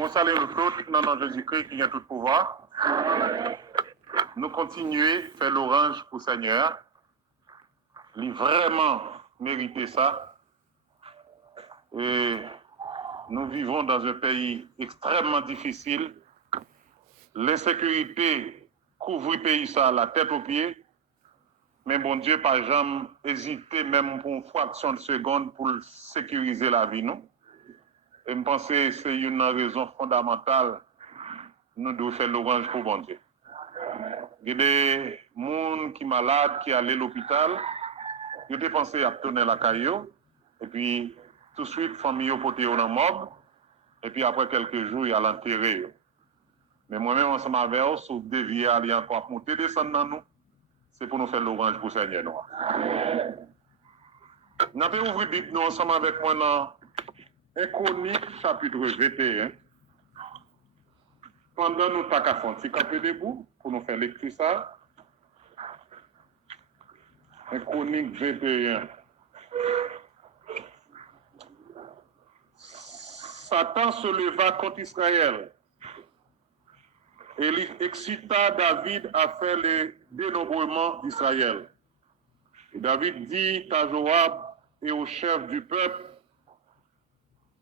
Nous saluons tout dans le nom de Jésus-Christ qui a tout pouvoir. Nous continuons à faire l'orange pour le Seigneur. Il vraiment mérité ça. Et nous vivons dans un pays extrêmement difficile. L'insécurité couvre le pays ça la tête aux pieds. Mais bon Dieu, pas jamais hésité même pour une fraction de seconde pour sécuriser la vie nous. Et je pense que c'est une raison fondamentale nous devons faire l'orange pour bon Dieu. Il y a des gens qui sont malades, qui allaient à l'hôpital, ils ont pensé à tourner la caillou, et puis tout de suite, la famille a porté dans le morgue, et puis après quelques jours, il y a l'enterré. Mais moi-même, ensemble avec eux, si vous deviez aller encore monter, descendre dans nous, c'est pour nous faire l'orange pour le Seigneur noir. Nous avons ouvert la Bible nous ensemble avec moi dans 1 Chronique, chapitre 21. Pendant nous pas qu'à faire un petit camper debout pour nous faire lecture ça. 1 Chronique 21. Satan se leva contre Israël et il excita David à faire le dénombrement d'Israël. Et David dit à Joab et aux chefs du peuple,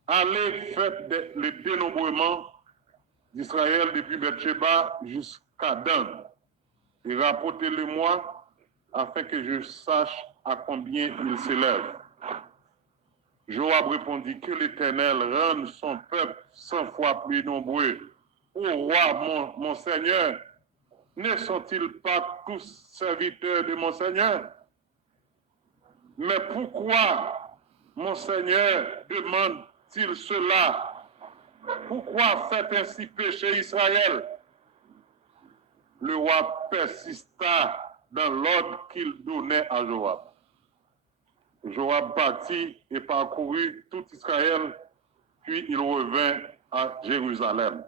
allez faites le dénombrement d'Israël depuis Beersheba jusqu'à Dan et rapportez-le-moi afin que je sache à combien il s'élève. Joab répondit, que l'Éternel rende son peuple 100 fois plus nombreux. Ô roi, mon Seigneur, ne sont-ils pas tous serviteurs de mon Seigneur? Mais pourquoi mon Seigneur demande-t-il cela? Pourquoi fait ainsi pécher Israël? Le roi persista dans l'ordre qu'il donnait à Joab. Joab partit et parcourut tout Israël, puis il revint à Jérusalem.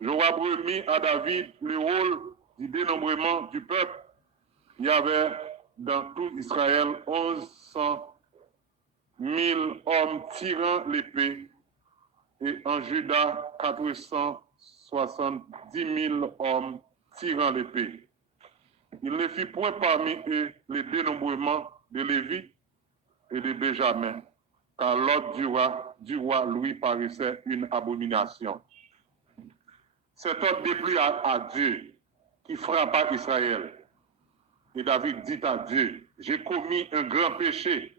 Joab remit à David le rôle du dénombrement du peuple. Il y avait dans tout Israël 1100 000 hommes tirant l'épée et en Juda 470 000 hommes tirant l'épée. Il ne fit point parmi eux le dénombrement de Lévi et de Benjamin, car l'ordre du roi lui paraissait une abomination. Cet ordre déplut à Dieu qui frappa Israël. Et David dit à Dieu, j'ai commis un grand péché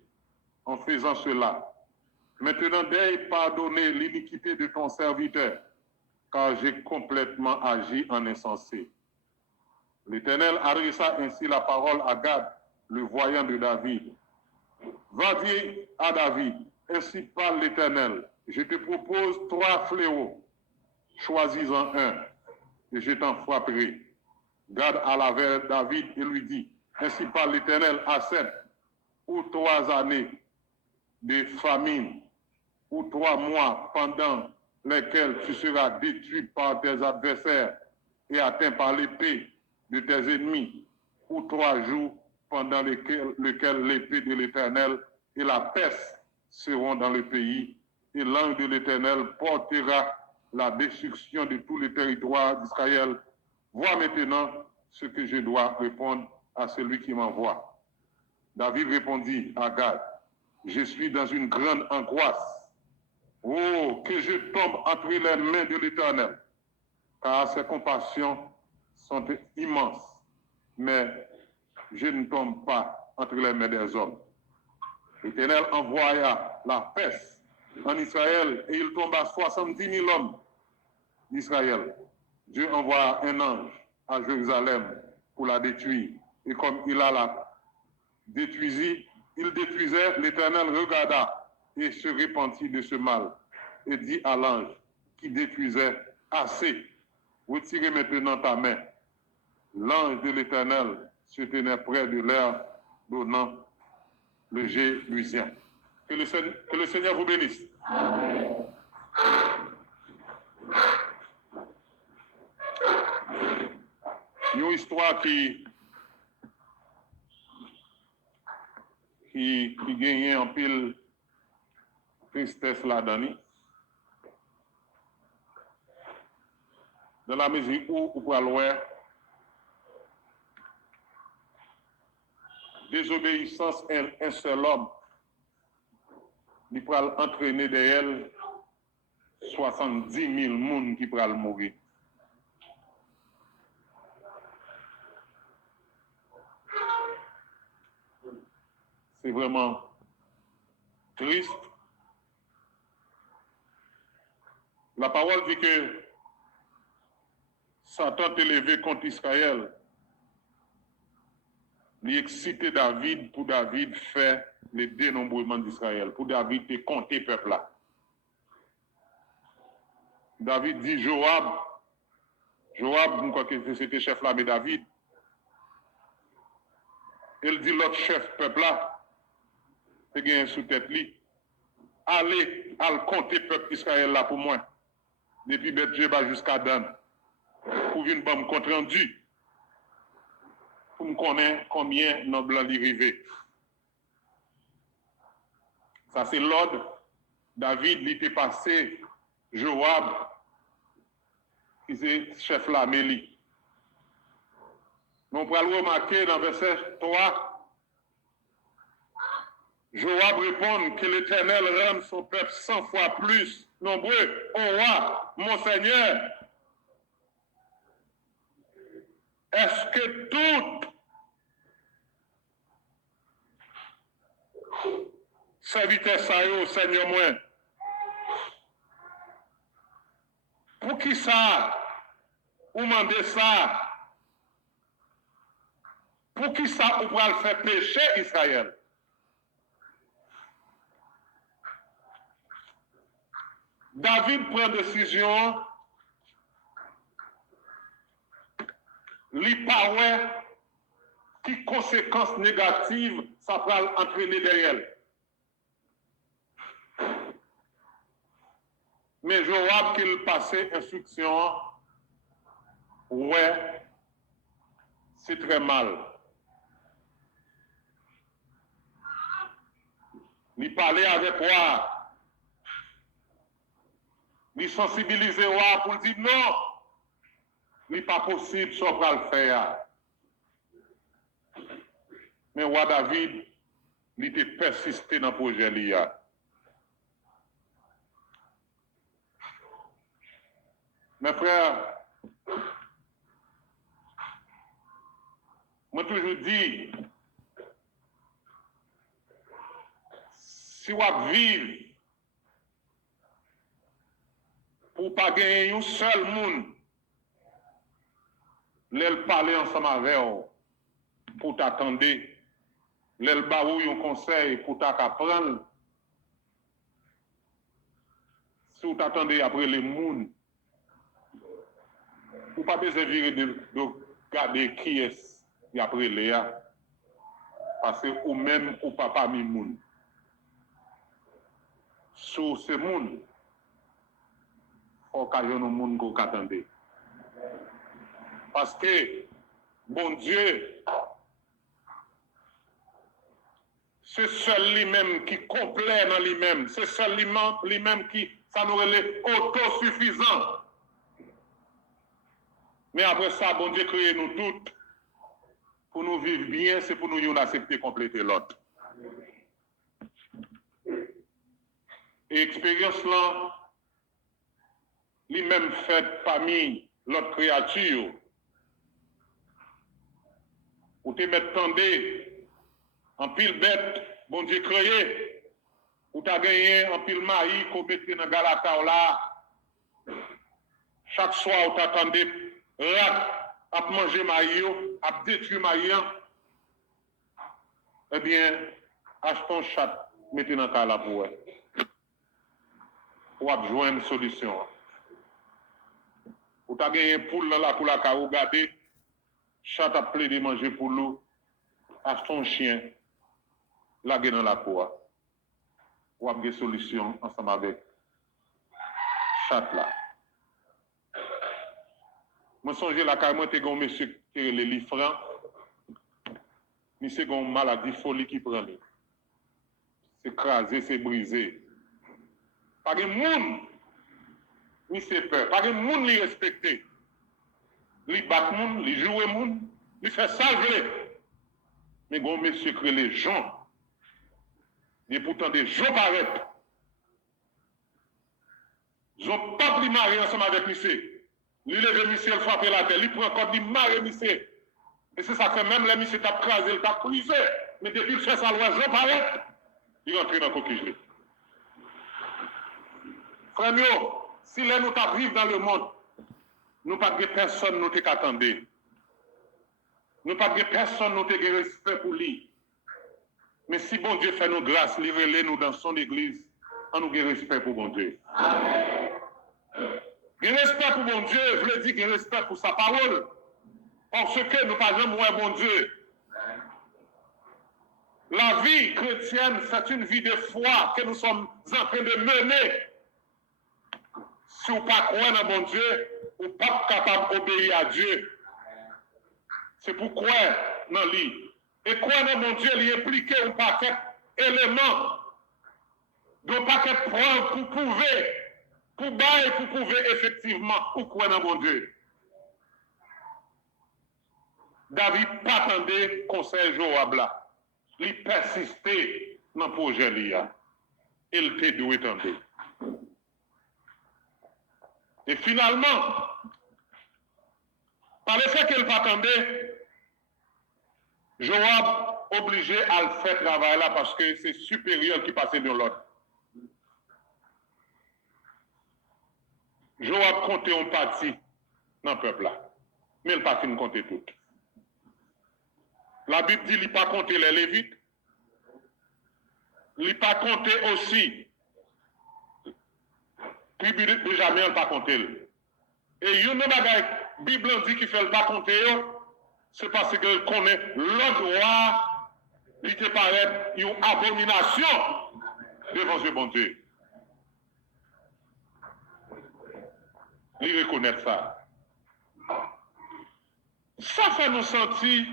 en faisant cela. Maintenant, daigne pardonner l'iniquité de ton serviteur, car j'ai complètement agi en insensé. L'Éternel adressa ainsi la parole à Gad, le voyant de David. Va dire à David, ainsi parle l'Éternel, je te propose 3 fléaux, choisis-en un, et je t'en frapperai. Gad alla vers David et lui dit, ainsi parle l'Éternel, accepte ou 3 années de famine, ou 3 mois pendant lesquels tu seras détruit par tes adversaires et atteint par l'épée de tes ennemis, ou 3 jours pendant lesquels l'épée de l'Éternel et la peste seront dans le pays, et l'ange de l'Éternel portera la destruction de tout le territoire d'Israël. Vois maintenant ce que je dois répondre à celui qui m'envoie. David répondit à Gad, je suis dans une grande angoisse. Oh, que je tombe entre les mains de l'Éternel, car ses compassions sont immenses, mais je ne tombe pas entre les mains des hommes. L'Éternel envoya la peste en Israël et il tomba 70 000 hommes d'Israël. Dieu envoya un ange à Jérusalem pour la détruire. Et comme il détruisait, l'Éternel regarda et se repentit de ce mal et dit à l'ange qui détruisait, assez, retirez maintenant ta main. L'ange de l'Éternel se tenait près de l'air donnant le Jébusien. Que le Seigneur vous bénisse. Amen. Une histoire qui gagne en pile tristesse là-dedans. dans la mesure où vous pouvez voir désobéissance un seul homme, il peut entraîner derrière 70 000 personnes qui pourraient mourir. C'est vraiment triste. La parole dit que Satan est élevé contre Israël. Il excité David pour David faire le dénombrement d'Israël, pour David te compter peuple là. David dit Joab, je crois que c'était chef là, mais David, il dit l'autre chef peuple là, c'est gagné sous tête li, allez compter peuple Israël là pour moi, depuis Beth-Jeba jusqu'à Dan, pour venir me compte rendu, pour me connaître combien nos blancs y arrivent. Ça c'est l'ordre. David il était passé, Joab, qui est chef là, Méli. On peut le remarquer dans verset 3, Joab répond que l'Éternel rende son peuple 100 fois plus nombreux. Ô roi, mon Seigneur, est-ce que tout serviteur ça yo, Seigneur moi, pour qui ça, ou mandez ça, pour qui ça, ou pour le faire pécher Israël? David prend décision, li pa ouais, qui conséquences négatives ça peut entraîner derrière. Mais Joab qu'il passait instruction, ouais, c'est très mal. Il parlait avec moi, il sensibilisait moi pour dire non, il n'est pas possible ça pour le faire. Mais roi David, il était persisté dans le projet l'IA. Mes frères, moi toujours dit, si vous vivez pour ne pas gagner un seul monde, l'elle parler ensemble avec vous pour t'attendre, l'elle baou un conseil pour t'apprendre. Si vous t'attendez après les monde, vous pas besoin de regarder qui est après Léa, parce que ou même ou pas parmi monde. Sur ce monde, occasion au monde qu'on attendait. Parce que bon Dieu, c'est seul lui-même qui complet dans lui-même, c'est seul lui-même qui ça nous est autosuffisant. Mais après ça, bon Dieu crée nous toutes pour nous vivre bien, c'est pour nous accepter compléter l'autre. Et expérience là, lui-même fait parmi l'autre créature, ou te mettre tendé en pile bête, bon Dieu créé, ou t'as gagné en pile maïs qu'on mettait dans Galata là. Chaque soir, ou t'attendais rat à manger maïs, à détruire maïs. Eh bien, achetons chat, mettez dans la pour eux. Ou joindre une solution. Ou t'as gagné un poule dans la pour la carreau, regardez, chat a plaidé manger pour l'eau, achetons un chien, lagué dans la cour. Ou avez des solutions ensemble avec chat là. Moi, songe la carrément, t'es un monsieur qui est les francs, mais c'est une maladie folie qui prend lui. C'est crasé, c'est brisé. Pas de monde, ni c'est peur. Pas de monde ni respecté. li bat moun, li joue moun, li fait salver. Mais bon, monsieur, que les gens, et pourtant des gens paraissent. Ils n'ont pas pris marié ensemble avec monsieur. Lui, le monsieur, il frappe la tête, il prend encore du marié, monsieur. Et c'est ça que même les monsieur t'a crasé, il t'a brisé. Mais depuis qu'il fait sa loi, Jean paraît, il rentre dans le coquille. Frère, si les nous vivons dans le monde, nous pas de personne nous t'attendre. Nous pas de personne nous te respect pour lui. Mais si bon Dieu fait nous grâce, livrez-les nous dans son église, on nous respect pour bon Dieu. Amen. Respect pour bon Dieu, je veux dire respect pour sa parole. Parce que nous pas jamais bon Dieu. La vie chrétienne, c'est une vie de foi que nous sommes en train de mener. Si vous ne pas croire dans bon Dieu, vous n'êtes pas capable d'obéir à Dieu. C'est pourquoi dans lui. Et croire dans mon Dieu, il implique un paquet d'éléments, un paquet de preuves pour prouver effectivement ou croire dans mon Dieu. David pas attendait conseil Joab là. Il persistait dans le projet là. Il était doué tenter. Et finalement, par le fait qu'il pas attendait, Joab obligé à le faire travail là parce que c'est supérieur qui passait de l'autre. Joab comptait un parti dans le peuple là, mais il n'a pas fini de compter tout. La Bible dit qu'il n'a pas compté les Lévites, il n'a pas compté aussi, puis Benjamin il n'a pas compté. Et une autre bagaille, la Bible dit qu'il ne fait pas compter, c'est parce qu'il connaît l'autre roi, il te paraît une abomination devant ce bon Dieu. Il reconnaît ça. Ça fait nous sentir,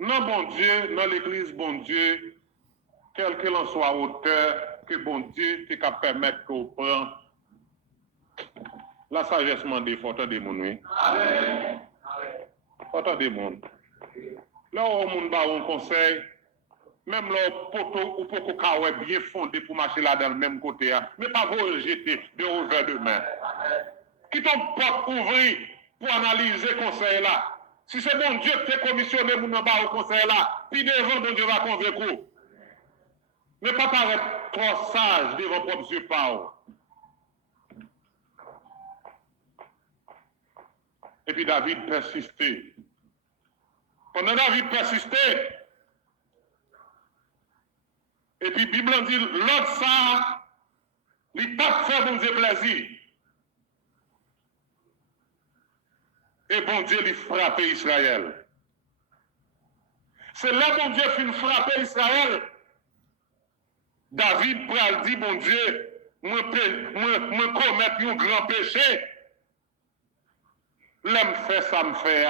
non bon Dieu, dans l'église bon Dieu, quel que l'en soit auteur, que bon Dieu te capable permettre qu'on prenne la sagesse mandée, faut entendre des monde, oui. Amen. Faut entendre des monde. Là où on va un conseil, même là poteau ou poco kawe bien fondé pour marcher là dans le même côté, mais pas vous rejeter de revers de main. Qui ton porte ouvrir pour analyser le conseil là. Si c'est bon Dieu qui t'a commissionné pour nous faire le conseil là, puis devant bon Dieu va convaincre. Mais pas paraître trop sage devant propre Dieu par. Et puis David persistait. Pendant David persistait, et puis la Bible dit, l'autre ça, il n'a pas fait bon Dieu plaisir. Et bon Dieu lui frappait Israël. C'est là bon Dieu finit frapper Israël. David pral dit, bon Dieu, moi commettre un grand péché. L'aime fait ça me fait,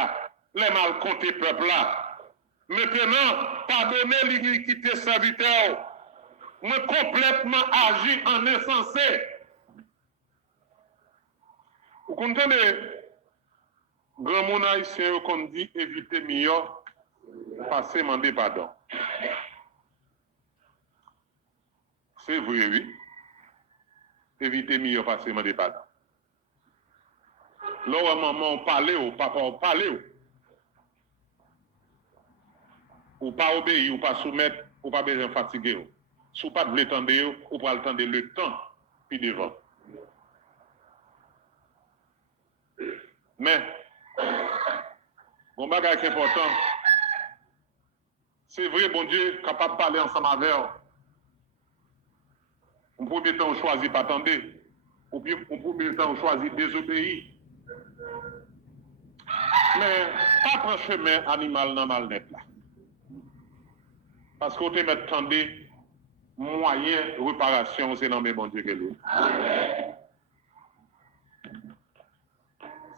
l'aime mal compter peuple là. Maintenant, pardonnez l'iniquité serviteur. Moi complètement agi en insensé. Vous comprenez, grand monde haïtien qu'on dit éviter mieux, passer demander pardon. C'est vrai, oui. Éviter mieux, passer demander pardon. Là où maman parlait, ou papa parlait, ou pas obéir, ou pas soumettre, ou pas besoin fatiguer. Si vous pas de l'étendre, ou pas attendre le temps, puis devant. Mais, bon bagage qui est important, c'est vrai, bon Dieu, capable de parler ensemble avec vous. Au premier temps, on choisit pas attendre. Au premier temps, on choisit désobéir. Mais, pas prendre chemin animal dans mal net là. Parce qu'on te met tendé moyen de réparation, c'est dans mes bon Dieu que l'eau.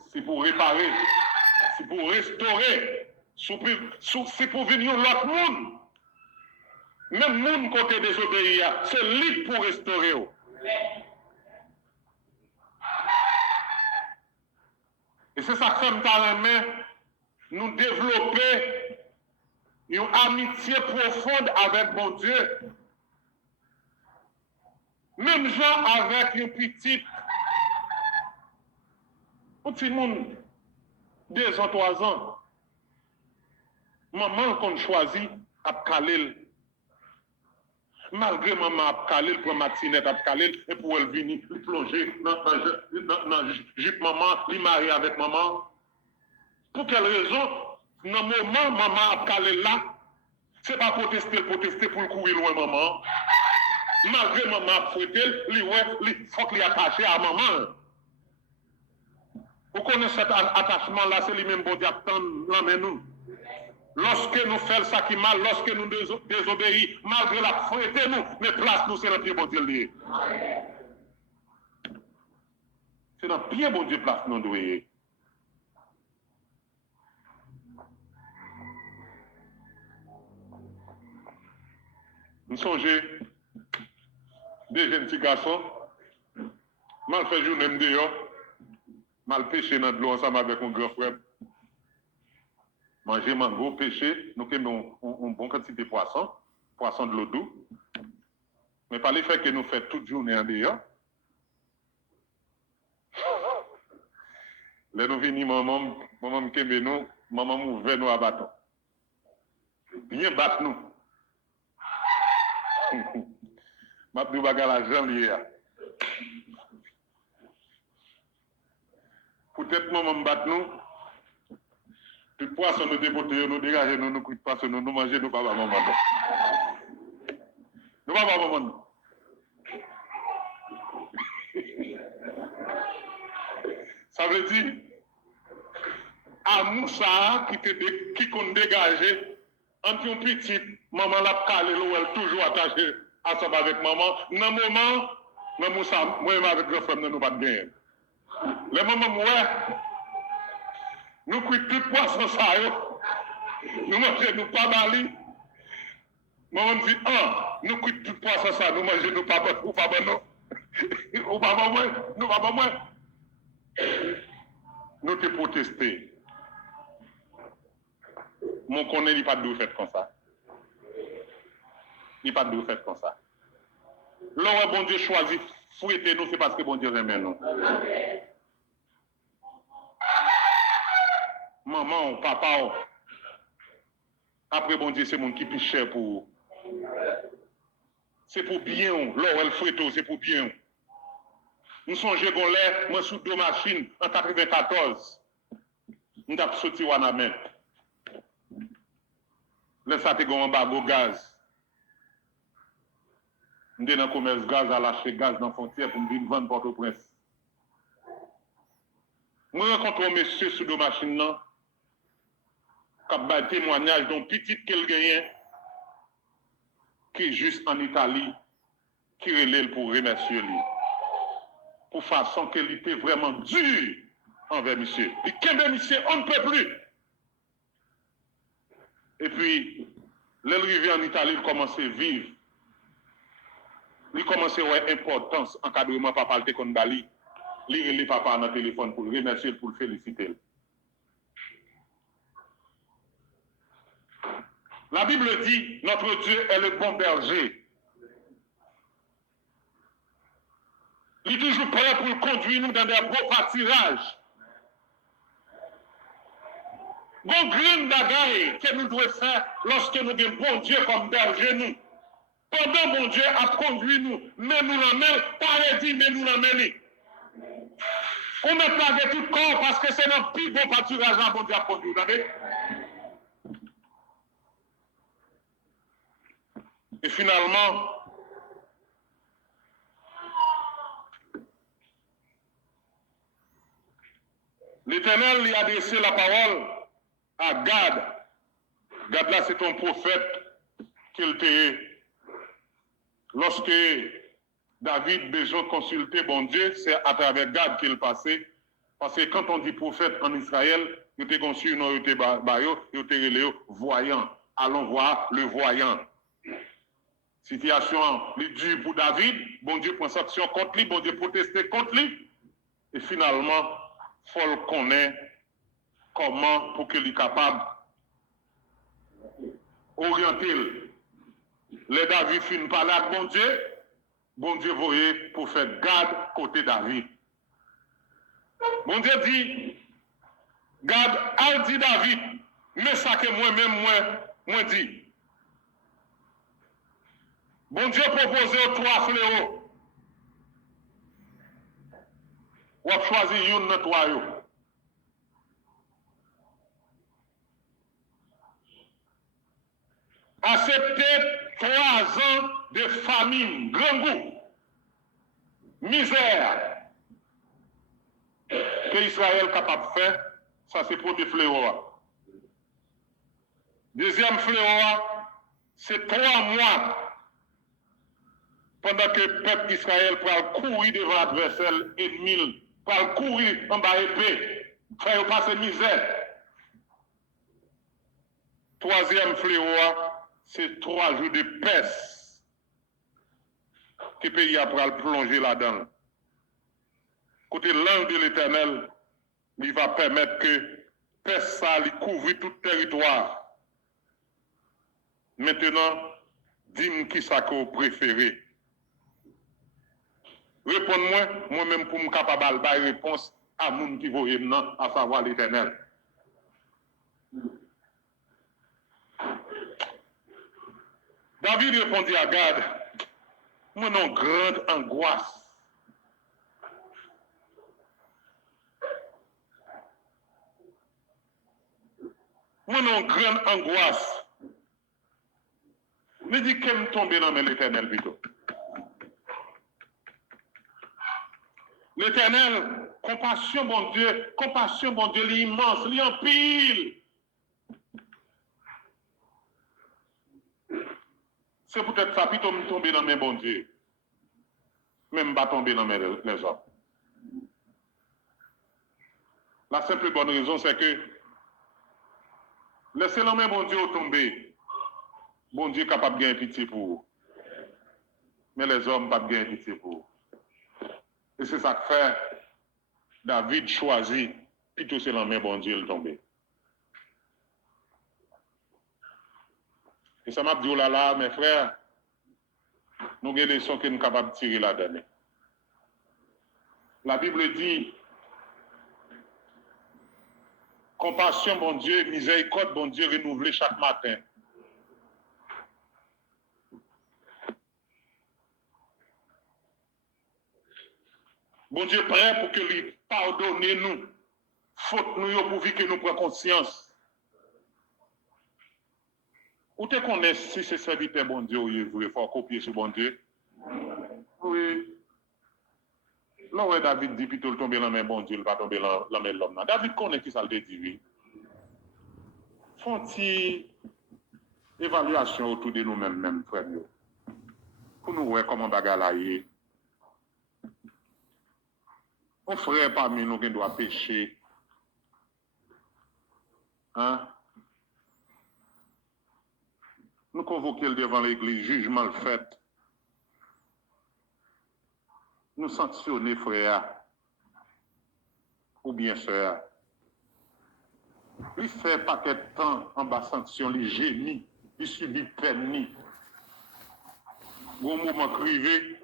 C'est pour réparer, c'est pour restaurer, c'est pour venir l'autre monde. Même monde côté désobéir, c'est lui pour restaurer. Et c'est ça que nous développer une amitié profonde avec mon Dieu. Même gens avec une petite, un petit monde, 2 ans, 3 ans, maman qu'on choisit à caler. Malgré maman a calé pour matinette a calé et pour elle venir plonger dans jupe maman, il marié avec maman. Pour quelle raison? Dans le moment maman a calé là, c'est pas protester pour courir loin maman. Malgré maman a fouetté, il faut qu'il attaché à maman. Vous connaissez cet attachement là, c'est lui-même bon Dieu attend là nous. Lorsque nous faisons ça qui mal, lorsque nous désobéissons, malgré la fouette, nous, mais place nous, c'est dans le pied bon Dieu lié. C'est dans le pied bon Dieu place nous doué. Nous songez, des jeunes petits garçons, mal fait journée dehors, mal pêché dans de l'eau ensemble avec mon grand frère. Manger mango, pêcher, nous avons une bonne quantité de poisson de l'eau douce. Mais par le fait que nous faisons toute journée en dehors, là nous venons, maman kembe nous, maman ouvert nous à bâton. Bien battre nous. Ma plus bagarre la jambe liée. Peut-être maman battre nous. Tout poisson nous dépoter, nous dégager, nous couper poisson, nous manger, nous pas maman. Nous pas maman. Ça veut dire, à Moussa qui compte dégager, entre une petite, maman l'a calé, elle toujours attachée ensemble avec maman. Dans le moment, dans Moussa, moi avec le frère, nous pas de gain. Les mamans, moi, nous cuisons tout poisson ça, nous mangeons, nous pas bali. Maman dit, nous cuisons tout poisson ça, nous mangeons, nous pas bon, ou pas bon, ou pas bon, nous pas bon, nous te protester. Mon connaît, il pas de fait comme ça. Il pas de fait comme ça. Là, bon Dieu choisit, fouetter nous, c'est parce que bon Dieu aime nous. Maman, papa, après bon Dieu, c'est mon qui plus cher pour vous. C'est pour bien, là, elle fouette, c'est pour bien. Nous songeons qu'on l'est, moi, sous 2 machines, en 94. Nous avons sorti Wanamet. Là, ça te gon en bas, gaz. Nous sommes dans le commerce gaz, à lâcher gaz dans la frontière pour nous vendre Port-au-Prince. Moi, je rencontre un monsieur sous 2 machines, qui a un témoignage d'un petit qu'elle gagne, qui est juste en Italie, qui relève pour remercier lui. Pour façon qu'elle était vraiment dur envers monsieur. Et qu'un monsieur, on ne peut plus. Et puis, l'arrivée en Italie, il commence à vivre. Il commence à avoir importance, encadrement papa le tekon bali. Il relève papa dans le téléphone pour le remercier, pour le féliciter. La Bible dit, notre Dieu est le bon berger. Il est toujours prêt pour conduire nous dans des beaux pâturages. Bon green bagaille que nous devons faire lorsque nous avons bon Dieu comme berger nous. Pendant bon Dieu a conduit nous, mais nous l'emmène, pas dit, mais nous l'emmène. On ne pas de tout corps parce que c'est notre plus bon pâturage à bon Dieu a conduit, vous savez? Et finalement, l'Éternel lui a adressé la parole à Gad. Gad là, c'est un prophète qu'il était. Lorsque David besoin de consulter bon Dieu, c'est à travers Gad qu'il passait. Parce que quand on dit prophète en Israël, il était conçu, il était voyant. Allons voir le voyant. Situation dure pour David, bon Dieu prend sanction contre lui, bon Dieu proteste contre lui. Et finalement, il faut le connaître comment pour qu'il soit capable d'orienter. Les David finissent par là, bon Dieu voyait pour faire garde côté David. Bon Dieu dit, garde, al dit David, mais ça que moi-même, moi dit. Bon Dieu propose trois fléaux. Ou a choisi une de trois. Accepter 3 ans de famine, grand goût, misère, que Israël est capable de faire, ça c'est pour des fléaux. Deuxième fléau, c'est 3 mois pendant que le peuple d'Israël peut courir devant l'adversaire ennemi, peut courir en bas épée, faire passer misère. Troisième fléau, c'est 3 jours de peste que le pays a plongé là-dedans. Côté l'ange de l'Éternel, il va permettre que peste ça lui couvre tout le territoire. Maintenant, dis-moi qui ça que vous préférez. Réponds-moi, moi-même pour me capable de réponse à mon qui voit maintenant, à savoir l'Éternel. David répondit à Gad, moi non grande angoisse. Moi non grande angoisse. Me dit qu'elle me tombe dans l'Éternel plutôt. L'Éternel, compassion bon Dieu, l'immense, l'en pile. C'est peut-être ça, plutôt me tomber dans mes bon Dieu. Même pas tomber dans les hommes. La simple bonne raison, c'est que laissez l'homme bon Dieu tomber. Bon Dieu est capable de gagner pitié pour vous. Mais les hommes ne peuvent pas gagner pitié pour vous. Et c'est ça que fait David choisit, plutôt c'est l'homme bon Dieu le tomber. Et ça m'a dit, oh là là, mes frères, nous avons des leçons que nous sommes capables de tirer là-dedans. La Bible dit, compassion, bon Dieu, miséricorde, bon Dieu, renouvelée chaque matin. Bon Dieu prêt pour que lui pardonne nous, faute nous pour que nous prenions conscience. Où te connais si c'est serviteur bon Dieu ou il faut copier sur bon Dieu? Oui. Là où David dit plutôt tomber dans la main bon Dieu, il va tomber dans la main de l'homme. David connaît qui ça le dit, oui. Font-ils évaluation autour de nous-mêmes, frère. Pour nous voir comment bagarre est. On frère parmi nous qui doit pécher. Hein? Nous convoquons devant l'église, jugement le fait. Nous sanctionner, frère, ou bien sœur. Il fait paquet de temps en bas sanction, il gémit, il subit peine. Au moment crivé,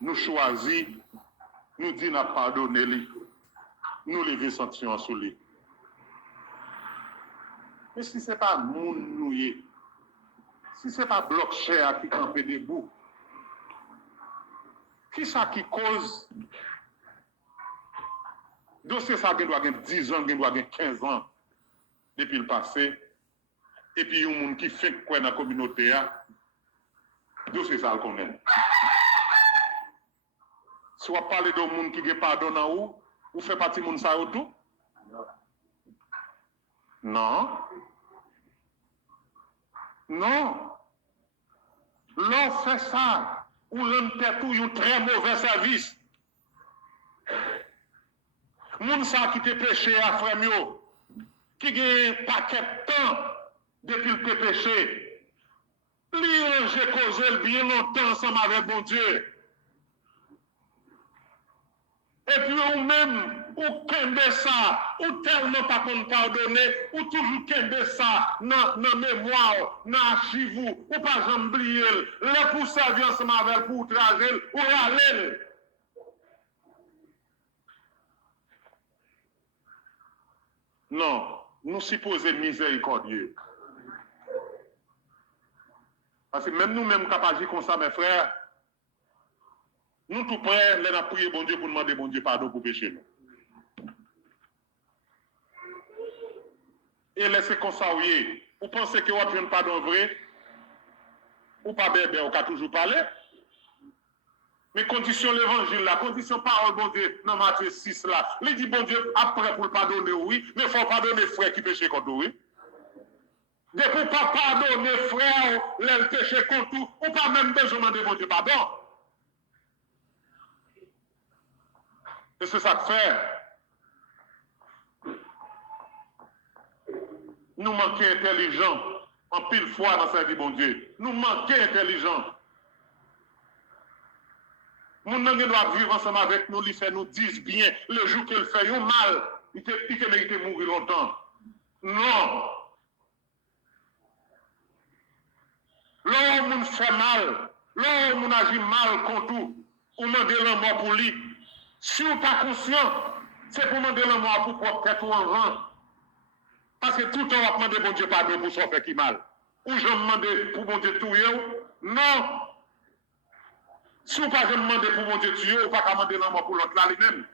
nous choisissons, nous disons n'a pardonné lui, nous lever sanction sur lui. Mais si ce n'est pas moun nouye, si ce n'est pas bloc cher qui campe debout, qui ça qui cause dossier ça qui doit avoir 10 ans, qui doit avoir 15 ans depuis le passé, et puis il y a un monde qui fait quoi dans la communauté, dossier ça le connaît. Si on parle de monde qui pardonne en haut, ou fait partie de monde ça tout? Non. Non. L'on fait ça, ou l'on fait tout un très mauvais service. Moun sa qui te péché à frère qui a un paquet de temps depuis le péché. Lui, j'ai causé bien longtemps ensemble avec bon Dieu. Et puis ou-même, ou kembe ça, ou tellement pas qu'on pardonner, ou toujours kembe ça dans mémoire, dans archive, ou pas jamais oublier, le pour servir ensemble avec pour trager, ou râler. Non, nous supposons miséricordieux. Parce que même nous-mêmes capables d'agir comme ça, mes frères, nous tout prêts, nous avons prié bon Dieu pour demander bon Dieu pardon pour pécher nous. Et laissez comme ça, oui. Vous pensez que vous avez un pardon vrai, ou pas bébé, on a toujours parlé. Mais condition l'évangile là, condition parole bon Dieu, dans Matthieu 6 là, il dit bon Dieu, après pour le pardonner, oui, mais il faut pardonner frère qui péché contre oui. Depuis pas pardonner frère, les péché contre tout, ou pas même besoin de demander bon Dieu pardon. Et c'est ça que fait. Nous manquons intelligents en pile fois dans sa vie, bon Dieu. Nous manquons intelligents. Nous devons vivre ensemble avec nous, il fait nous disent bien, le jour qu'il fait un mal, il te mérite de mourir longtemps. Non. L'homme fait mal, l'homme agit mal contre tout, ou demander la mort pour lui. Si on n'est pas conscient, c'est pour demander la mort pour propre tête ou en rang. Parce que tout le temps, on va demander bon Dieu pardon pour son fait qui mal. Ou je demande pour bon Dieu tuer, non. Si on ne pas demander pour bon Dieu tuer, on ne pas demander la mort pour l'autre là lui-même.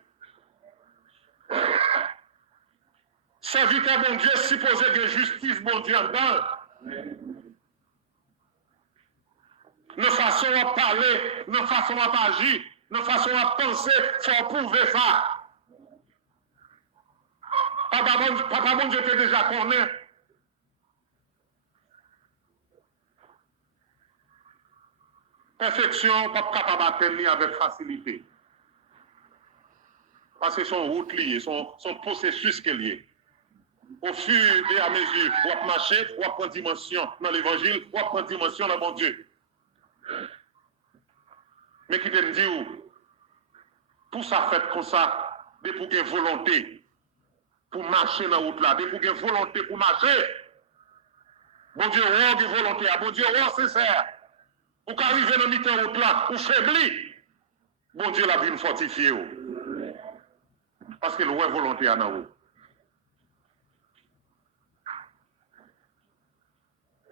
Serviteur bon Dieu, supposé que justice bon Dieu en dedans. Nos façons à parler, nos façons à agir, nos façons à penser, faut prouver ça. Papa bon Dieu te déjà connaît. Perfection, pas capable d'atteindre avec facilité. Parce que son route liée, son processus qui est lié. Au fur et à mesure, on va marcher, on va prendre dimension dans l'évangile, on va prendre dimension dans mon Dieu. Mais qui te dit, pour ça fait comme ça, de pour une volonté pour marcher dans la route là, de pour une volonté pour marcher. Bon Dieu, on a une volonté, bon Dieu, on est sincère. Ou qu'arriver dans la route là, ou faibli, bon Dieu l'a bien fortifié. Parce que l'on a volonté à nous.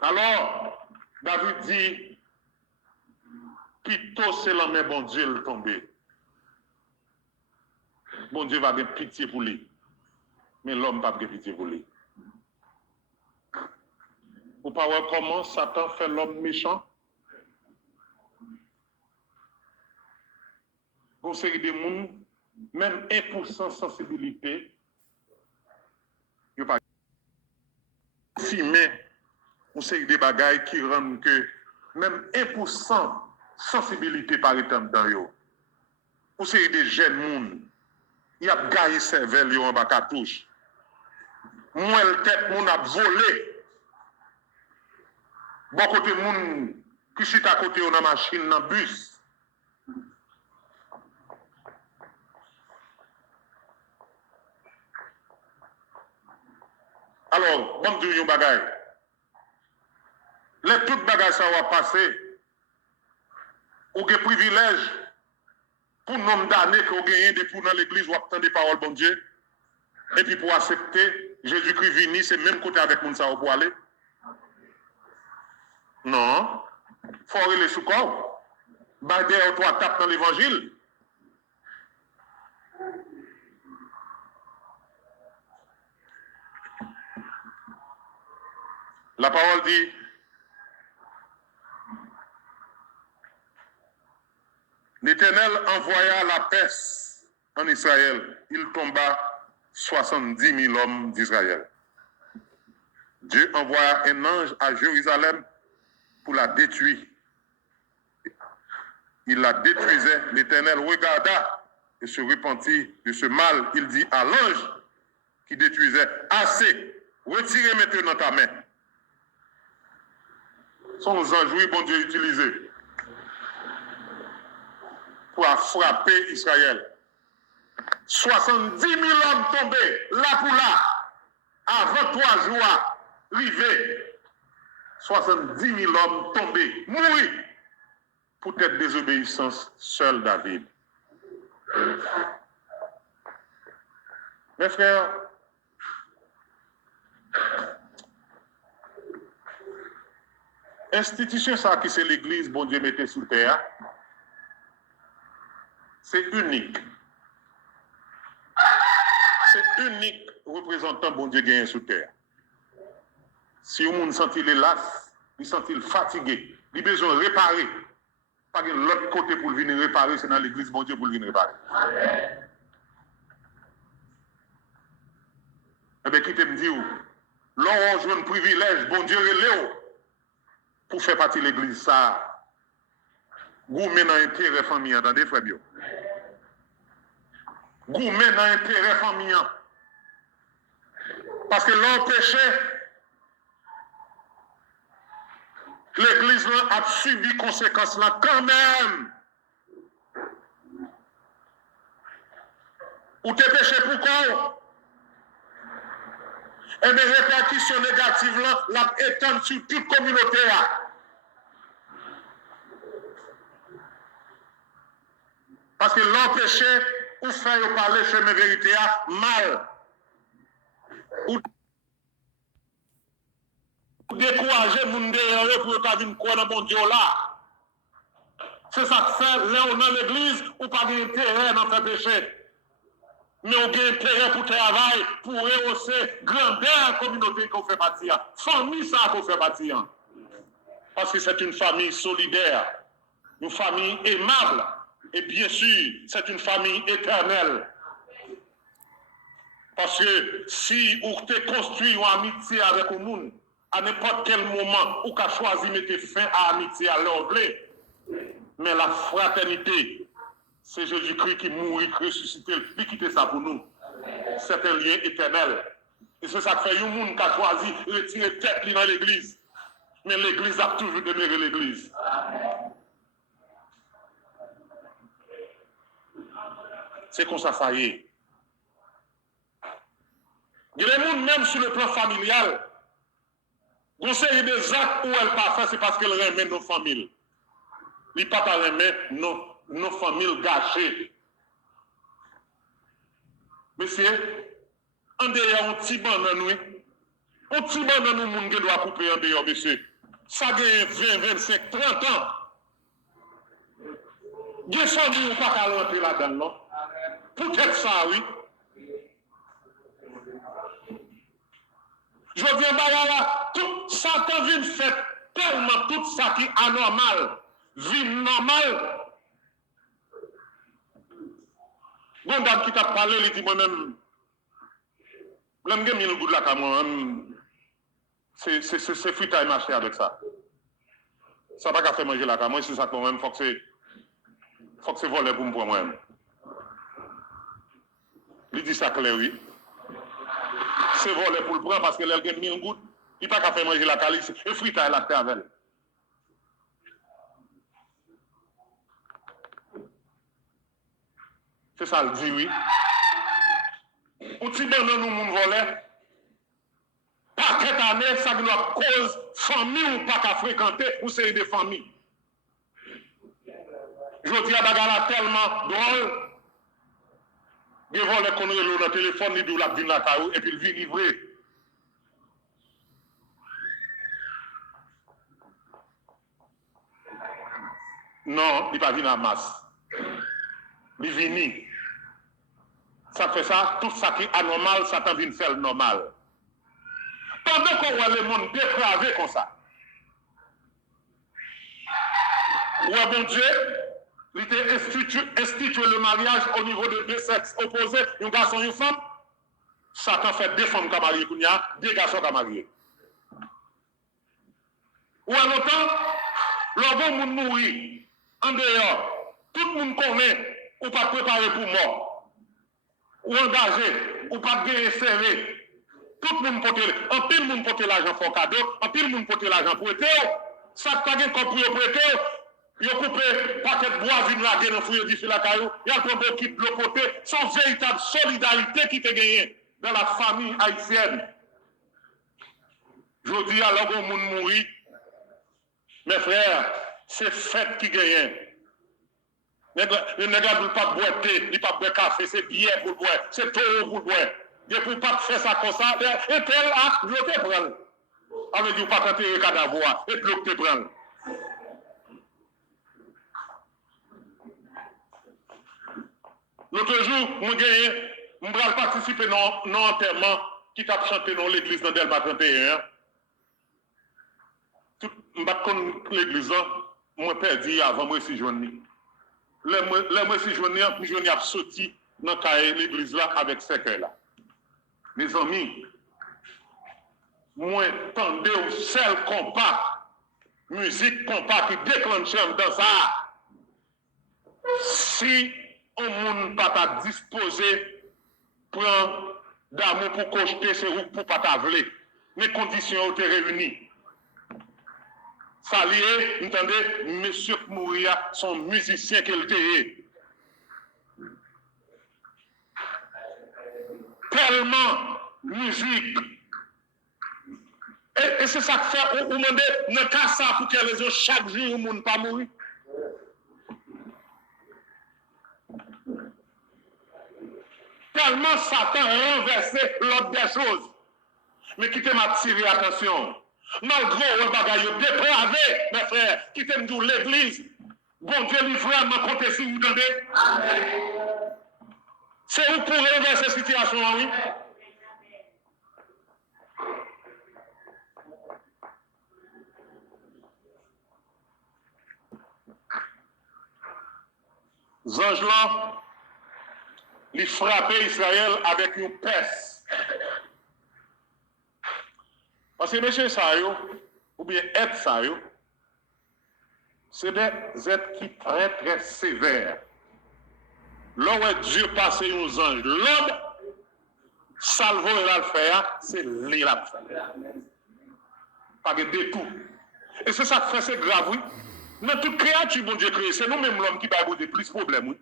Alors, David dit, plutôt c'est la main bon Dieu le tomber. Bon Dieu va avoir pitié pour lui. Mais l'homme n'a pas de pitié pour lui. Vous pas voir comment Satan fait l'homme méchant? Pour série de monde, même 1% de sensibilité, il n'y a pas si mais une série de bagailles qui rendent que même 1% de sensibilité par exemple dans eux. Pour série de jeunes monde, il y a gaillé cervelle en bas cartouche. Moi le tête mon a volé. Bon côté moun qui chute à côté dans machine dans bus. Alors, bon Dieu, yon bagay. Les toutes bagages ça va passer. Ou gen privilège pour nombre d'années que vous gagnez depuis dans l'église ou attendre des paroles bon Dieu. Et puis pour accepter Jésus-Christ vini, c'est même côté avec moun ça pour aller. Non. Faut aller sous corps. Bagay ou toi tape dans l'évangile. La parole dit, l'Éternel envoya la peste en Israël. Il tomba 70 000 hommes d'Israël. Dieu envoya un ange à Jérusalem pour la détruire. Il la détruisait. L'Éternel regarda et se repentit de ce mal. Il dit à l'ange qui détruisait, assez, retirez maintenant ta main. Son ange, oui, bon Dieu, utilisé pour frapper Israël. 70 000 hommes tombés, là pour là, avant 3 jours, arrivés. 70 000 hommes tombés, mourir, pour cette désobéissance, seul David. Mes frères, institution ça qui c'est l'église, bon Dieu mettait sous terre, c'est unique. C'est unique représentant bon Dieu gagné sous terre. Si on monde sentit les las, il sentit fatigué, il a besoin de réparer. Pas de l'autre côté pour venir réparer, c'est dans l'église bon Dieu pour venir réparer. Amen. Eh bien, qui te me dit où? L'on joue un privilège, bon Dieu relève pour faire partie de l'église ça. Gourmet dans l'intérêt famille, attendez frère bio. Gourmet dans l'intérêt famille. Parce que l'on péché, l'église a subi conséquences là quand même. Ou t'es péché pourquoi? Et mes répercussions négatives là, la étendent sur toute communauté là. Parce que l'empêché, ou faire parler chemin vérité mal. Ou décourager moun derrière pour pas venir croire dans bon Dieu là. C'est ça que fait, là on dans l'église, ou pas d'intérêt dans le péché. Mais on a intérêt pour travailler, pour rehausser grandeur communauté qu'on fait partie. Famille ça qu'on fait partie. Parce que c'est une famille solidaire, une famille aimable. Et bien sûr, c'est une famille éternelle. Parce que si vous avez construit une amitié avec un monde, à n'importe quel moment, vous avez choisi de mettre fin à l'amitié à l'anglais. Mais la fraternité, c'est Jésus-Christ qui mourit, ressuscité, qui quitte ça pour nous. C'est un lien éternel. Et c'est ça que fait un monde qui a choisi de retirer tête dans l'église. Mais l'église a toujours demeuré l'église. C'est comme ça y est. Il y a des gens, même sur le plan familial, on sait des actes où elle pas fait, c'est parce qu'elle remet nos familles. Il ne pas remettre nos familles gâchées. Monsieur, en dehors, un petit banc dans nous, un petit banc dans nous, monde qui doit couper en dehors, monsieur. Ça gagne 20, 25, 30 ans. Il y a des familles qui ne pas rentrer là-dedans, non? Peut-être ça, oui. Je viens là, tout ça qui vient fait tellement tout ça qui est anormal, vie normale. Bon, dame qui t'a parlé, il dit moi-même, l'homme qui a mis le goût de la caméra, c'est fruité marcher avec ça. Ça va pas faire manger la caméra, c'est ça quand même, faut que c'est volé pour moi-même. Il dit ça clair, oui. C'est volé pour le prendre parce que l'elle a mis un goût, il n'a pas qu'à faire manger la calice, et fruité la terre avec elle. C'est ça le dit, oui. Ou si nous nous volons, pas cette année, ça nous cause famille ou pas qu'à fréquenter, ou c'est des familles. Je dis à Bagala tellement drôle, il vole les conneries dans le téléphone, il dit la vie la caillou, et puis il vit livré. Non, il ne va pas venir en masse. Il vient. Ça fait ça, tout ça qui est anormal, ça t'en vient faire normal. Pendant qu'on voit le monde dépravé comme ça, ouais, bon Dieu, il était institué le mariage au niveau de deux sexes opposés, un garçon et une femme. Satan fait deux femmes qui mariées, deux garçons qui mariés. Ou en autant, le bon monde mourit, en dehors, tout le monde connaît, ou pas préparé pour mort. Ou engagé, ou pas gagné serré. Tout le monde porte, en pile monde porte l'argent pour cadeau, en pile monde porte l'argent pour prêter. Ça pas gain comme pour prêter. Ils ont coupé paquet de bois, vin la guerre, fouillé d'ici la caillou. Ils ont pris qui de l'autre côté, sans véritable solidarité qui te gagne dans la famille haïtienne. Je dis alors que moun mourit, mes frères, c'est fête qui gagne. Le nègre ne peut pas boire thé, il ne peut pas boire café, c'est bière pour boire, c'est taureau pour boire. Il ne peut pas faire ça comme ça. Et tel a, je te prends. Avec du pas canter le cadavre, et puis te prends. L'autre jour, je vais participer dans l'enterrement qui t'a chanté dans l'église dans Delma 31. Je vais l'église, je perdu avant moi si journée. Le si journée, je suis sorti dans l'église là avec ces cœurs là. Mes amis, moi tendez au seul compas, musique compas qui déclenche dans ça. Si on ne peut pas disposer prendre d'amour pour cocheter, c'est pour pas t'avler. Les conditions ont été réunies. Ça lié, entendez, monsieur Mouria, son musicien qu'il était. Tellement musique. Et c'est ça que fait, on demande, ne casse ça pour quelle raison chaque jour, on ne pas mourir. Tellement Satan a renversé l'ordre des choses. Mais qui m'a tiré attention. Malgré le bagage dépravé, mes frères, qui t'aiment d'où l'église, bon Dieu lui vraiment compter si vous entendez. C'est où pour renverser cette situation, oui? Zange là, il frappait Israël avec une peste. Parce que monsieur Sayo, ou bien être Sayo, c'est des êtres qui très très sévères. Là où Dieu passe aux anges, l'homme, salvo et l'alpha, c'est lui la faire. Pas de détour. Et c'est ça que fait, c'est grave, oui. Dans toute créature, bon Dieu créé, c'est nous-mêmes l'homme qui va avoir plus de problèmes, oui.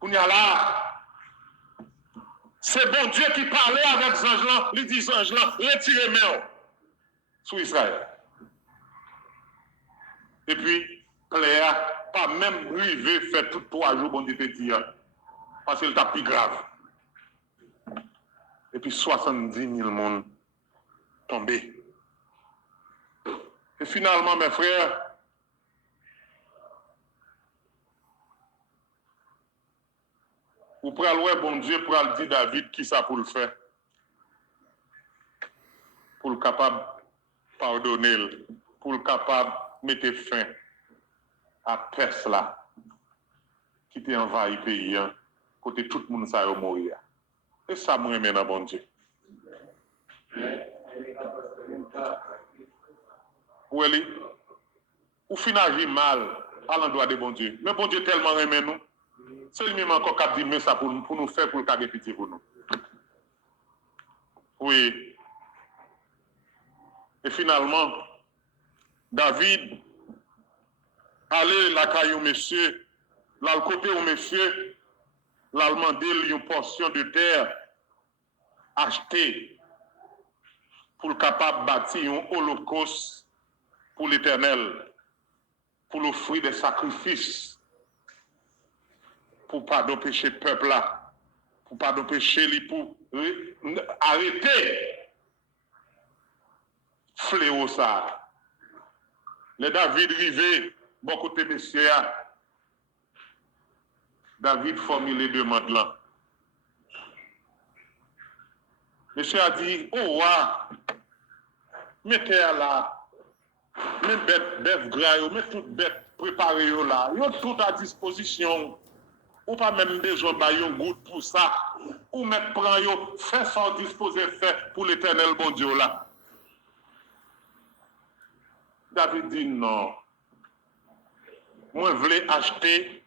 On y a là. C'est bon Dieu qui parlait avec les anges là, il dit anges là, retirez main sur Israël. Et puis, Cléa, pas même arrivé faire tout 3 jours, bon Dieu te dit, parce qu'il t'a plus grave. Et puis 70 000 monde tombés. Et finalement, mes frères, vous prenez bon Dieu pour le dire David qui ça pour le faire. Pour le capable pardonner, pour le capable mettre fin à peste là qui t'a envahi le pays, côté tout le monde ça a mourir. Et ça me remet dans bon Dieu. Oui, ou finagir mal à l'endroit de bon Dieu. Mais bon Dieu tellement remet nous. C'est lui-même encore qui a dit mais ça pour nous faire pour le cas de pitié pour nous. Oui. Et finalement, David allait la caillou monsieur, là le côté où monsieur, là demandé une portion de terre achetée pour le capable bâtir un holocauste pour l'Éternel, pour l'offrir des sacrifices, pour pas d'empêcher le peuple là, pour pas d'empêcher pour arrêter fléau ça. Les David rivé, bon côté messieurs, David formule deux demandes là. Monsieur a dit, oh wa, mettez là, même bête gras, mettez toute bête préparée là, yo tout à disposition. Ou pas même besoin de un goutte pour ça, ou mettre prend yo, fait sans disposer fait pour l'Éternel bon Dieu là. David dit non. Moi je voulais acheter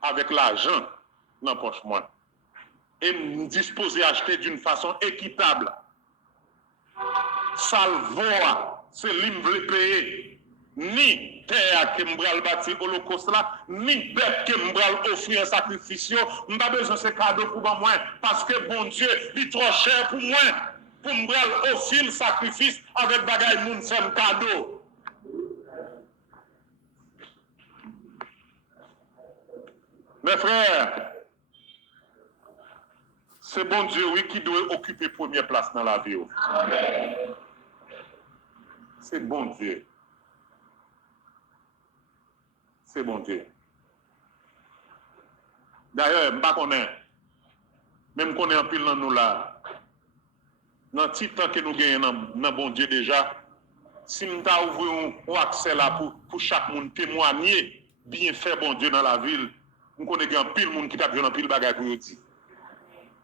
avec l'argent dans poche moi et me disposer à acheter d'une façon équitable. salvoa, c'est l'imble payer. Ni terre que m'bral bâti holocauste là, ni bête que m'bral offrir un sacrifice, m'pas besoin de ces cadeaux pour moi, parce que bon Dieu, il est trop cher pour moi, pour m'bral offrir le sacrifice avec bagay moun femme cadeau. Mes frères, c'est bon Dieu, oui, qui doit occuper première place dans la vie. C'est bon Dieu. C'est bon Dieu. D'ailleurs, je ne connais pas, même qu'on est en pile dans nous là, dans le petit temps que nous gagnons dans bon Dieu déjà, si nous avons ouvert un accès là pour chaque monde témoigner, bien fait bon Dieu dans la ville, nous connaissons un pile monde qui t'a besoin un pile bagaille pour dire.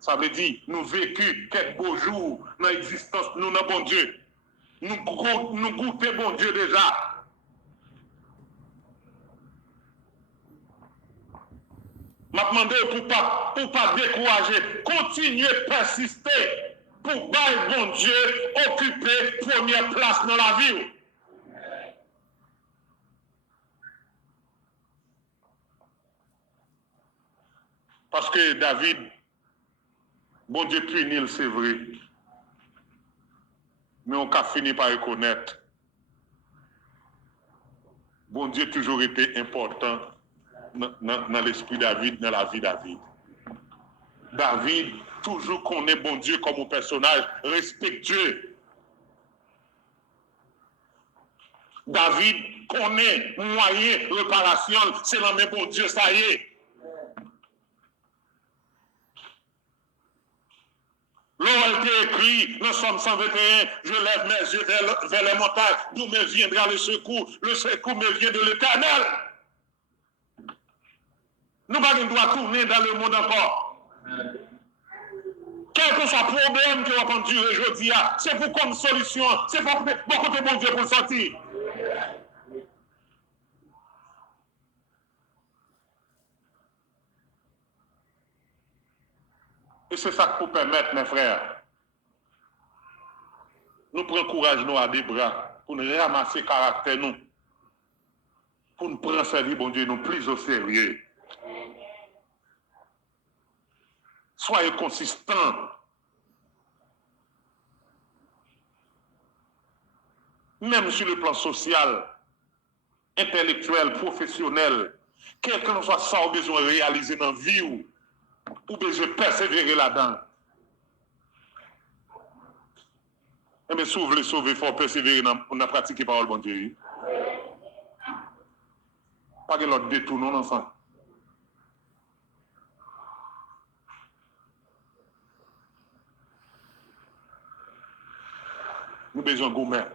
Ça veut dire, nous vécu quelques beaux jours dans l'existence, nous dans bon Dieu. Nous goûtons bon Dieu déjà. M'a demandé pour pas décourager, continuer à persister pour bailler bon Dieu occuper première place dans la vie. Parce que David, bon Dieu punit, c'est vrai. Mais on a fini par reconnaître. Bon Dieu a toujours été important dans l'esprit David, dans la vie David. David, toujours connaît bon Dieu comme un personnage respectueux. David connaît moyen de réparation, c'est la même bon Dieu, ça y est. L'on a écrit, le Somme 121, je lève mes yeux vers les montagnes, d'où me viendra le secours me vient de l'Éternel. Nous ne doit tourner dans le monde encore. Quel que soit le problème que vous conduire aujourd'hui, c'est pour comme solution, c'est pour beaucoup de bon Dieu pour sortir. Et c'est ça qui peut permettre, mes frères, nous prenons courage nous à des bras pour nous ramasser caractère nous, pour nous prendre servir bon Dieu nous plus au sérieux. Soyez consistants. Même sur le plan social, intellectuel, professionnel, quel que soit ça, vous besoin de réaliser dans la vie ou besoin de persévérer là-dedans. Mais si vous voulez sauver, il faut persévérer dans la pratique de la parole, bon Dieu. Pas de l'autre détour, non, enfant. Nous avons besoin de gourmet.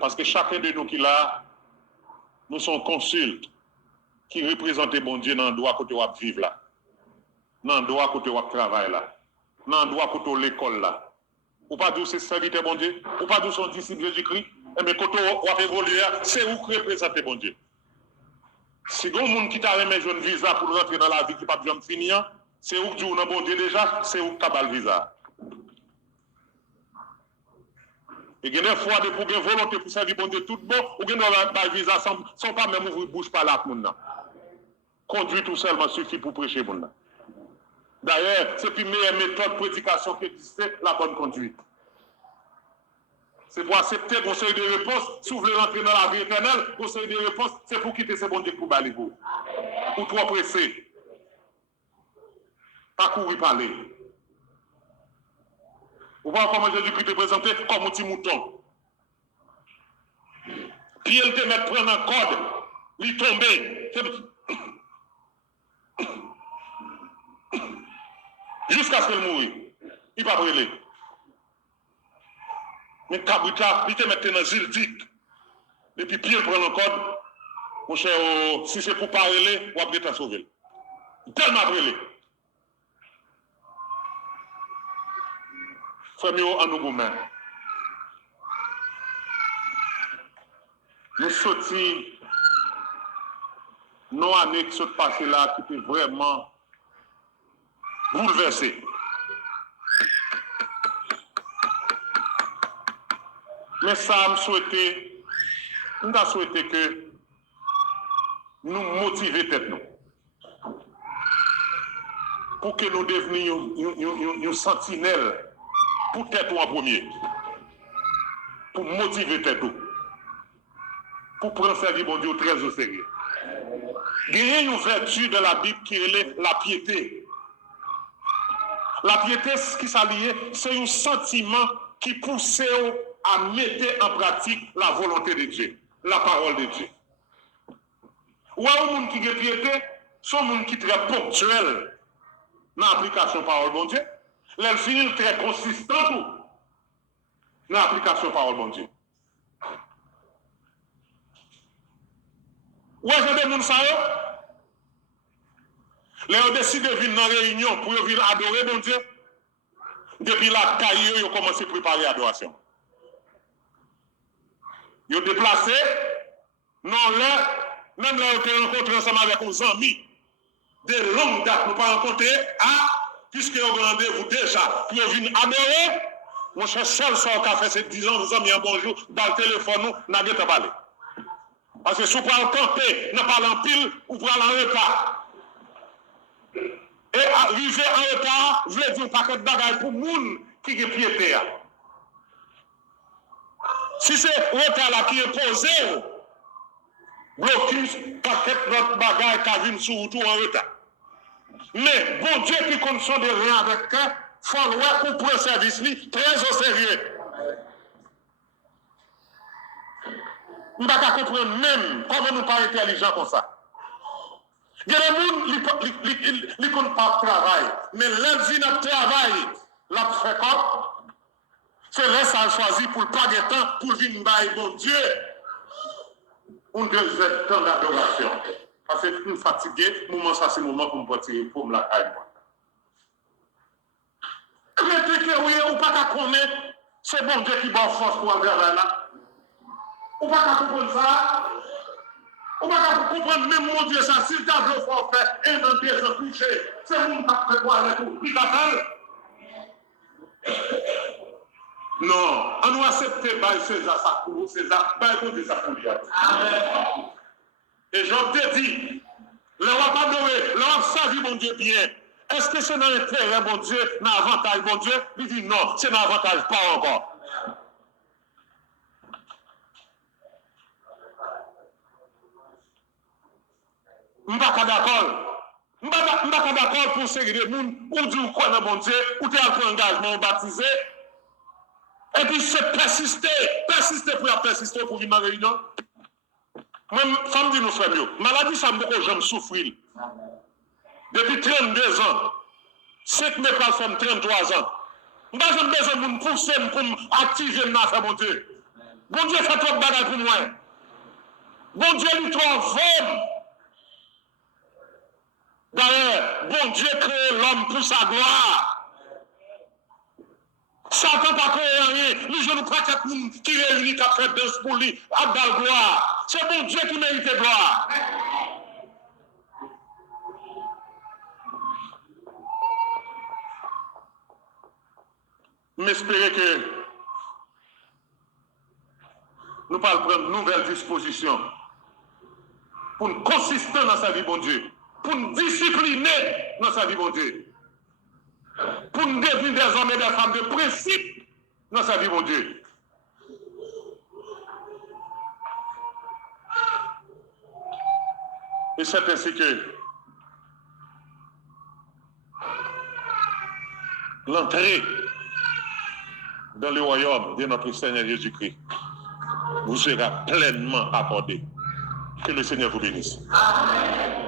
Parce que chacun de nous qui est là, nous sommes consultes qui représentent bon Dieu dans le droit côté où vivre là. Dans le droit côté où travail là. Dans le droit côté l'école là. Ou pas d'où c'est serviteur bon Dieu, ou pas d'où son disciple Jésus-Christ, mais côté où évoluer, c'est où représenter bon Dieu. Si vous avez un monde qui t'a remis un visa pour rentrer dans la vie qui n'a pas besoin de finir, c'est où que vous avez bon Dieu déjà, c'est où que tu as le visa. Et il y a des fois pour une volonté pour servir bon Dieu tout bon, ou bien le visa sans pas même ouvrir bouche par là. Conduire tout seulement suffit pour prêcher bon là. D'ailleurs, c'est une meilleure méthode de prédication qui existe, la bonne conduite. C'est pour accepter le conseil de réponse. Si vous voulez rentrer dans la vie éternelle, le conseil de réponse, c'est pour quitter ce bon Dieu pour baler vous. Ou trop pressé. Pas courir parler. Vous voyez comment Jésus-Christ te présenté comme un petit mouton. Puis il te met prendre un code, il tombe. Jusqu'à ce qu'il mouille. Il va brûler. Mais Kabuta, il te met dans Zildik. Et puis, il prend le code. Mon cher, si c'est pour parler, on va être sauvé. Tellement brûlé. Frère, en nous gourmets. Nous sortis, nos années qui sont passées là, qui étaient vraiment bouleversées. Mais ça, je souhaite que nous motivions tête nous. Pour que nous devenions une sentinelle pour tête en premier. Pour motiver tête nous. Pour prendre ça du bon Dieu très au sérieux. Il y a une vertu de la Bible qui est la piété. La piété, ce qui s'allie, c'est un sentiment qui pousse à mettre en pratique la volonté de Dieu, la parole de Dieu. Ou un monde qui a piété, c'est un monde qui est très ponctuel dans l'application de la parole de Dieu. Elle finit très consistant dans l'application de la parole de Dieu. Ou est-ce que des gens savent? Les ont décidé de venir dans la réunion pour venir adorer mon Dieu. Depuis la caille, ils ont commencé à préparer l'adoration. Ils ont déplacé, non là, même là, ils ont rencontré ensemble avec nos amis. De longue date, nous pas rencontré, puisque ils ont rendez-vous déjà pour venir adorer. Mon cher, seul soir qu'a fait, c'est 10 ans, nous amis, un bonjour, dans le téléphone, nous n'avons pas parlé. Parce que si vous pouvez camper, nous parlons en pile, ou pour aller en retard. Et arriver en retard, je voulais dire un paquet de bagages pour les gens qui ont piété. Si c'est retard là qui est posé, blocus, paquet de bagages qui viennent sur tout en retard. Mais bon Dieu qui conditionne de rien avec eux, il faut pour prendre le service très au sérieux. On ne peut pas comprendre même comment nous pas intelligents comme ça. Il y a des gens qui ne comptent pas travail, mais lundi dans le travail, la fait comme c'est là ça choisi pour le pas de temps pour venir bailler bon Dieu. On devait temps d'adoration. Parce que je suis fatigué, moment ça c'est le moment pour me tirer pour me la caille. Mais que oui, ou pas qu'à connaître, c'est bon Dieu qui bat force pour aller là. Ou pas qu'à comprendre ça. On va comprendre même mon Dieu ça, si le tableau faut faire un an pièce couché, c'est mon qui fait quoi avec tout, il t'appelle. Non, on doit accepter by César ça pour César, by contre ça pour lui. Amen. Et Job te dit, le roi pas donné, le roi servi mon Dieu bien. Est-ce que c'est dans l'intérêt mon Dieu, dans l'avantage mon Dieu? Il dit non, c'est dans l'avantage pas encore. Je ne suis pas d'accord. Je ne suis pas d'accord pour ces gens ou dire quoi dans mon Dieu, ou tu as pris engagement baptisé. Et puis c'est persister pour persister pour venir dans la réunion. Moi, femme dit nous frères, maladie, ça me beaucoup, j'aime souffrir. Depuis 32 ans, 5 mai pas femme 33 ans. Je n'ai pas besoin de me pousser pour m'activer dans la mon Dieu. Bon Dieu fait trop de bagages pour moi. Bon Dieu lui trop fort. D'ailleurs, bon Dieu crée l'homme pour sa gloire. Satan n'a pas créé rien. Les gens ne croient pas qui réunit qui a fait danse pour lui, à la gloire. C'est bon Dieu qui mérite gloire. M'espérer que nous allons prendre une nouvelle disposition pour nous consister dans sa vie, bon Dieu. Pour nous discipliner dans sa vie, mon Dieu. Pour nous devenir des hommes et des femmes de principe dans sa vie, mon Dieu. Et c'est ainsi que l'entrée dans le royaume de notre Seigneur Jésus-Christ vous sera pleinement accordée. Que le Seigneur vous bénisse. Amen.